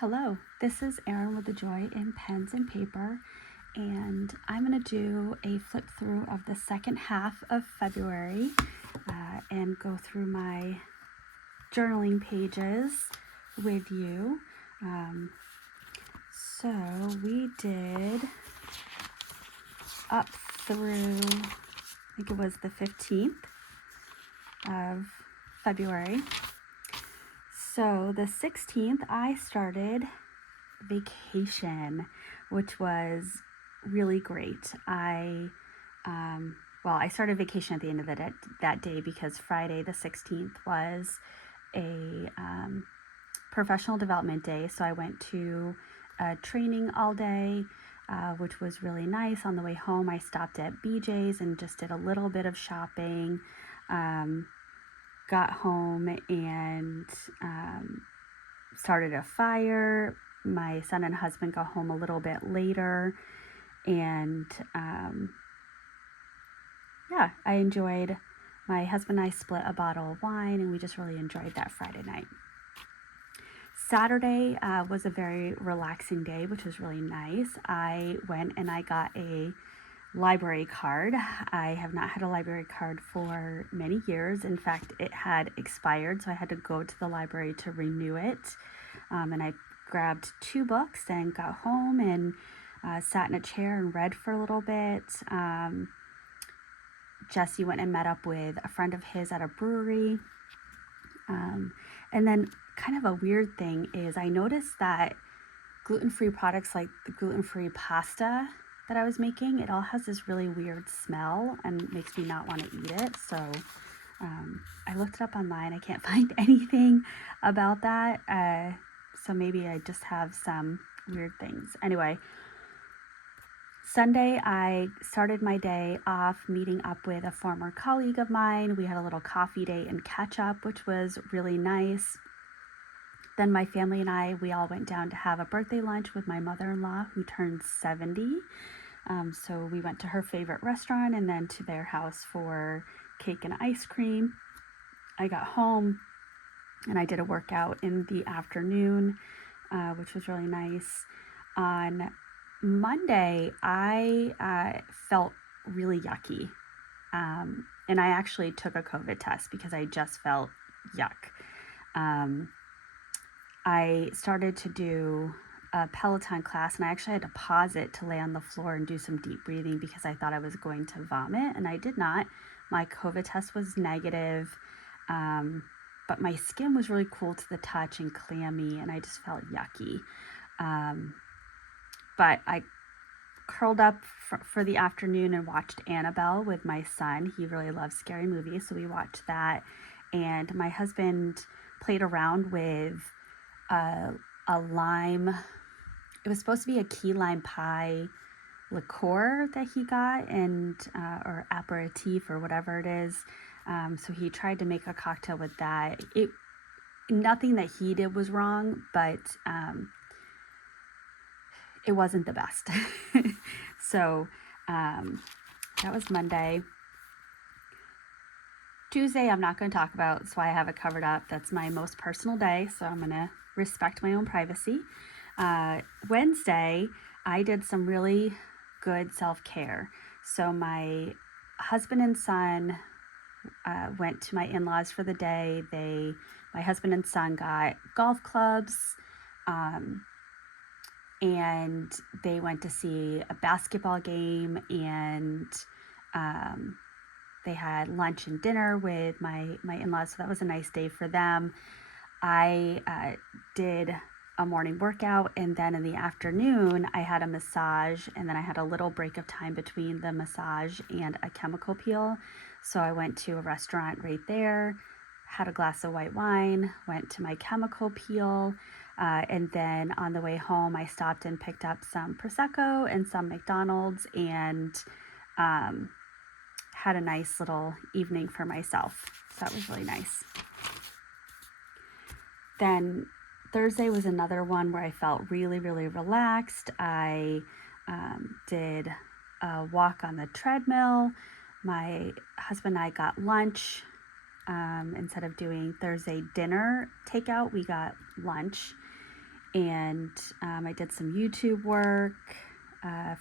Hello, this is Erin with the Joy in Pens and Paper, and I'm going to do a flip through of the second half of February and go through my journaling pages with you. So we did up through, I think it was the 15th of February. So the 16th, I started vacation, which was really great. I started vacation at the end of that day because Friday the 16th was a professional development day. So I went to training all day, which was really nice. On the way home, I stopped at BJ's and just did a little bit of shopping. Got home and started a fire. My son and husband got home a little bit later, and I enjoyed. My husband and I split a bottle of wine, and we just really enjoyed that Friday night. Saturday was a very relaxing day, which was really nice. I went and I got a library card. I have not had a library card for many years. In fact, it had expired, so I had to go to the library to renew it. And I grabbed 2 books and got home and sat in a chair and read for a little bit. Jesse went and met up with a friend of his at a brewery. And then kind of a weird thing is I noticed that gluten-free products like the gluten-free pasta that I was making, it all has this really weird smell and makes me not want to eat it. So I looked it up online. I can't find anything about that. So maybe I just have some weird things. Anyway, Sunday, I started my day off meeting up with a former colleague of mine. We had a little coffee date and catch up, which was really nice. Then my family and we all went down to have a birthday lunch with my mother-in-law who turned 70. So we went to her favorite restaurant and then to their house for cake and ice cream. I got home and I did a workout in the afternoon, which was really nice. On Monday, I felt really yucky. And I actually took a COVID test because I just felt yuck. I started to do a Peloton class and I actually had to pause it to lay on the floor and do some deep breathing because I thought I was going to vomit, and I did not. My COVID test was negative, but my skin was really cool to the touch and clammy, and I just felt yucky. But I curled up for the afternoon and watched Annabelle with my son. He really loves scary movies, so we watched that. And my husband played around with a lime. It was supposed to be a key lime pie liqueur that he got, and or aperitif or whatever it is. So he tried to make a cocktail with that. Nothing that he did was wrong, but it wasn't the best. So that was Monday. Tuesday, I'm not going to talk about, so I have it covered up. That's my most personal day, so I'm going to respect my own privacy. Wednesday, I did some really good self-care. So my husband and son went to my in-laws for the day. My husband and son got golf clubs, and they went to see a basketball game, and they had lunch and dinner with my in-laws, so that was a nice day for them. I did a morning workout, and then in the afternoon I had a massage, and then I had a little break of time between the massage and a chemical peel. So I went to a restaurant right there, had a glass of white wine, went to my chemical peel, and then on the way home I stopped and picked up some Prosecco and some McDonald's, and had a nice little evening for myself. So that was really nice. Then Thursday was another one where I felt really, really relaxed. I did a walk on the treadmill. My husband and I got lunch. Instead of doing Thursday dinner takeout, we got lunch. and I did some YouTube work.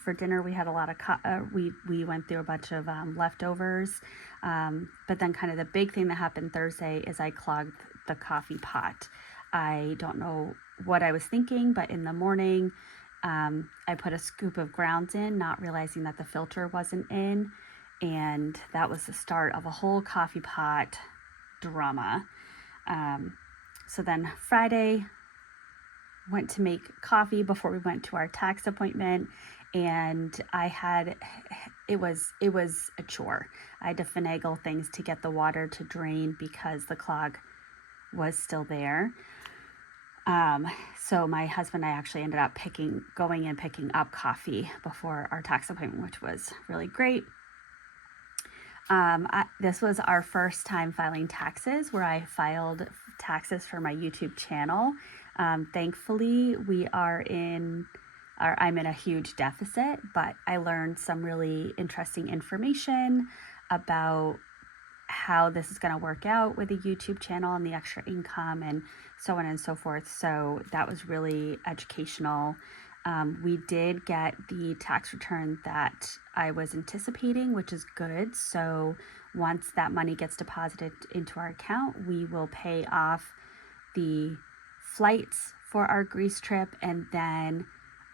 For dinner, we had a lot of we went through a bunch of leftovers, but then kind of the big thing that happened Thursday is I clogged the coffee pot. I don't know what I was thinking, but in the morning, I put a scoop of grounds in, not realizing that the filter wasn't in, and that was the start of a whole coffee pot drama. So then Friday, went to make coffee before we went to our tax appointment, and it was a chore. I had to finagle things to get the water to drain because the clog was still there. So my husband and I actually ended up going and picking up coffee before our tax appointment, which was really great. This was our first time filing taxes, where I filed taxes for my YouTube channel. Thankfully, I'm in a huge deficit, but I learned some really interesting information about how this is going to work out with the YouTube channel and the extra income and so on and so forth. So that was really educational. We did get the tax return that I was anticipating, which is good. So once that money gets deposited into our account, we will pay off the flights for our Greece trip, and then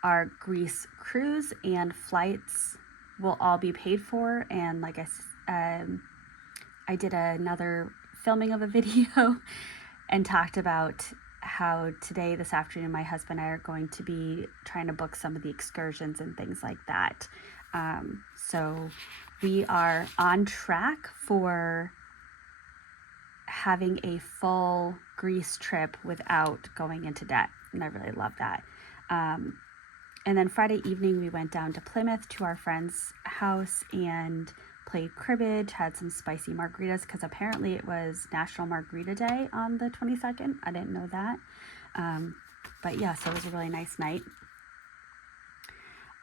our Greece cruise and flights will all be paid for. And like I did another filming of a video and talked about how this afternoon, my husband and I are going to be trying to book some of the excursions and things like that. So we are on track for having a full Greece trip without going into debt, and I really love that. And then Friday evening, we went down to Plymouth to our friend's house and played cribbage, had some spicy margaritas, because apparently it was National Margarita Day on the 22nd. I didn't know that. But yeah, so it was a really nice night.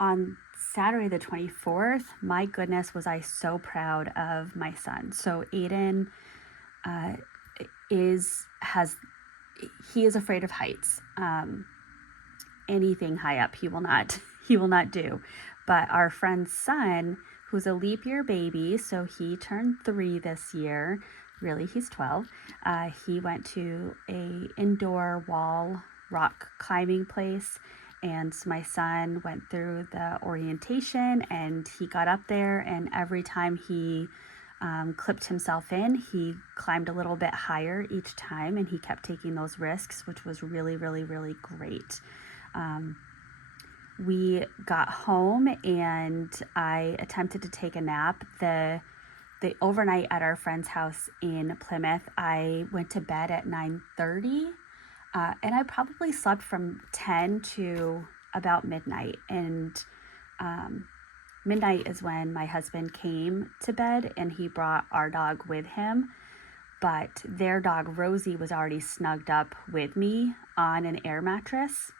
On Saturday the 24th, my goodness, was I so proud of my son. So Aiden is afraid of heights. Anything high up, he will not do. But our friend's son, who's a leap year baby, so he turned 3 this year. Really, he's 12. He went to a indoor wall rock climbing place, and my son went through the orientation, and he got up there, and every time he clipped himself in, he climbed a little bit higher each time, and he kept taking those risks, which was really, really, really great. We got home and I attempted to take a nap. The overnight at our friend's house in Plymouth, I went to bed at 9:30, and I probably slept from 10 to about midnight. And midnight is when my husband came to bed, and he brought our dog with him. But their dog, Rosie, was already snugged up with me on an air mattress.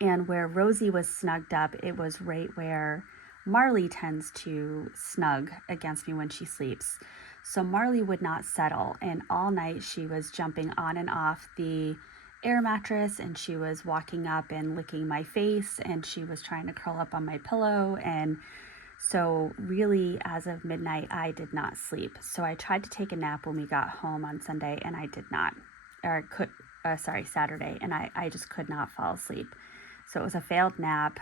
And where Rosie was snugged up, it was right where Marley tends to snug against me when she sleeps. So Marley would not settle, and all night she was jumping on and off the air mattress, and she was walking up and licking my face, and she was trying to curl up on my pillow. And so really, as of midnight, I did not sleep. So I tried to take a nap when we got home on Sunday, and I did not, Saturday, and I just could not fall asleep. So it was a failed nap,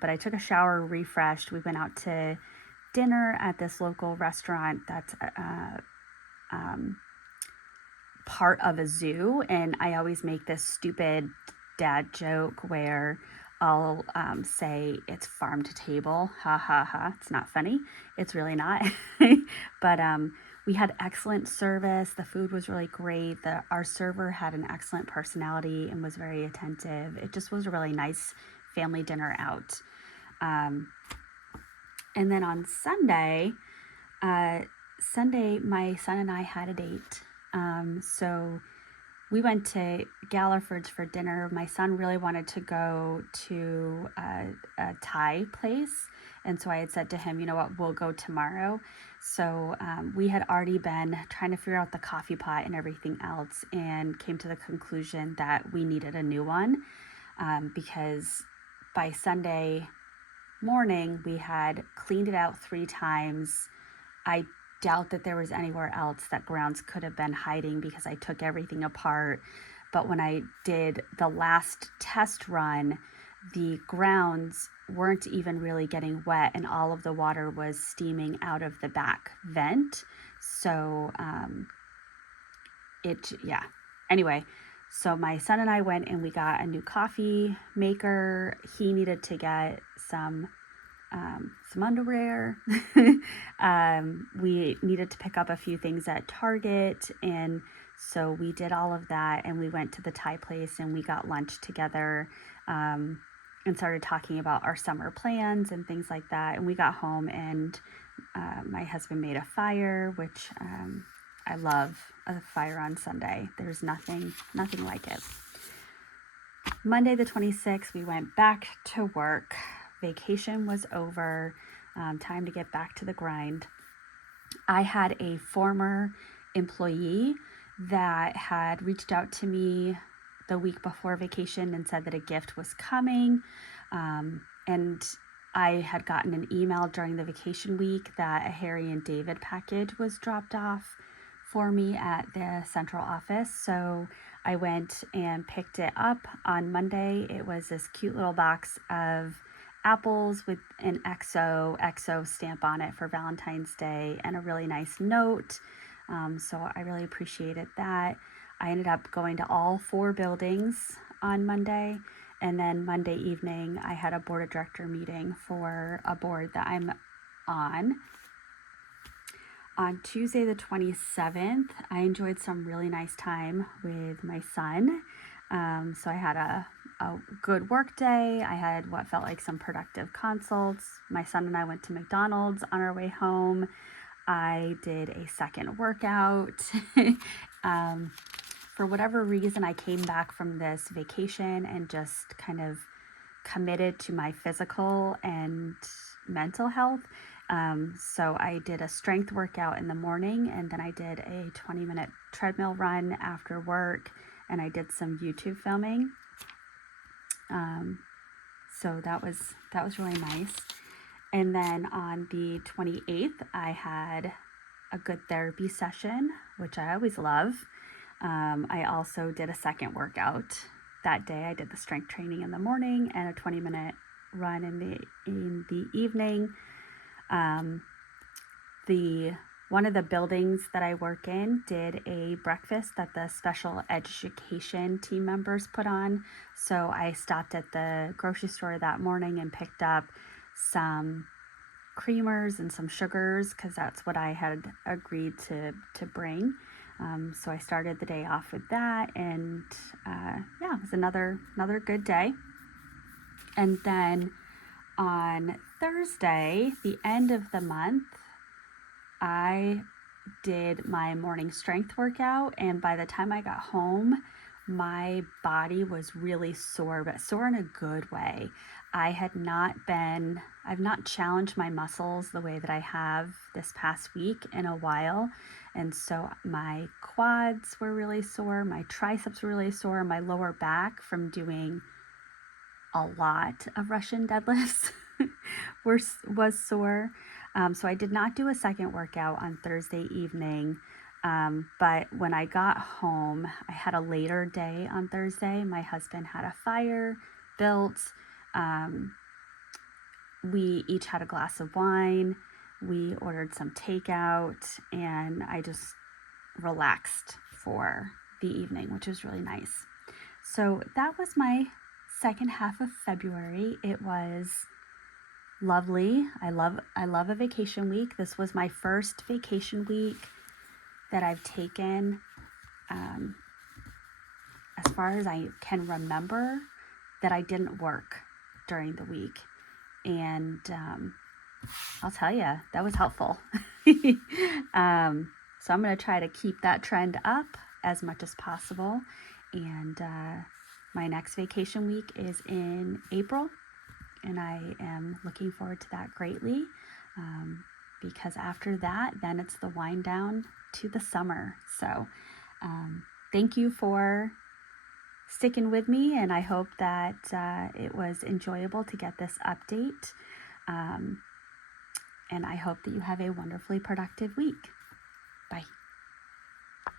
but I took a shower, refreshed. We went out to dinner at this local restaurant that's part of a zoo, and I always make this stupid dad joke where I'll say it's farm to table. Ha ha ha. It's not funny. It's really not. But we had excellent service. The food was really great. Our server had an excellent personality and was very attentive. It just was a really nice family dinner out. And then on Sunday, my son and I had a date. So we went to Galliford's for dinner. My son really wanted to go to a Thai place, And so I had said to him, you know what, we'll go tomorrow. So we had already been trying to figure out the coffee pot and everything else, and came to the conclusion that we needed a new one, because by Sunday morning we had cleaned it out 3 times. I doubt that there was anywhere else that grounds could have been hiding because I took everything apart. But when I did the last test run, the grounds weren't even really getting wet, and all of the water was steaming out of the back vent. So anyway, so my son and I went and we got a new coffee maker. He needed to get some underwear. We needed to pick up a few things at Target, and so we did all of that, and we went to the Thai place and we got lunch together, and started talking about our summer plans and things like that. And we got home, and my husband made a fire, which I love a fire on Sunday. There's nothing like it. Monday the 26th, we went back to work. Vacation was over. Time to get back to the grind. I had a former employee that had reached out to me the week before vacation and said that a gift was coming. And I had gotten an email during the vacation week that a Harry and David package was dropped off for me at the central office. So I went and picked it up on Monday. It was this cute little box of apples with an XO stamp on it for Valentine's Day, and a really nice note. So I really appreciated that. I ended up going to all 4 buildings on Monday, and then Monday evening I had a board of director meeting for a board that I'm on. On Tuesday the 27th, I enjoyed some really nice time with my son. So I had a good work day. I had what felt like some productive consults. My son and I went to McDonald's on our way home. I did a second workout. For whatever reason, I came back from this vacation and just kind of committed to my physical and mental health. So I did a strength workout in the morning, and then I did a 20-minute treadmill run after work, and I did some YouTube filming. So that was really nice. And then on the 28th, I had a good therapy session, which I always love. I also did a second workout that day. I did the strength training in the morning and a 20-minute run in the evening. One of the buildings that I work in did a breakfast that the special education team members put on. So I stopped at the grocery store that morning and picked up some creamers and some sugars, because that's what I had agreed to bring. So I started the day off with that, and it was another good day. And then on Thursday, the end of the month, I did my morning strength workout, and by the time I got home, my body was really sore, but sore in a good way. I've not challenged my muscles the way that I have this past week in a while. And so my quads were really sore, my triceps were really sore, my lower back from doing a lot of Russian deadlifts was sore. So I did not do a second workout on Thursday evening. But when I got home, I had a later day on Thursday. My husband had a fire built. We each had a glass of wine. We ordered some takeout, and I just relaxed for the evening, which was really nice. So that was my second half of February. It was lovely. I love a vacation week. This was my first vacation week that I've taken, as far as I can remember, that I didn't work during the week. And I'll tell you, that was helpful. So I'm going to try to keep that trend up as much as possible. And my next vacation week is in April. and I am looking forward to that greatly. Because after that, then it's the wind down to the summer. So thank you for sticking with me, and I hope that it was enjoyable to get this update. And I hope that you have a wonderfully productive week. Bye.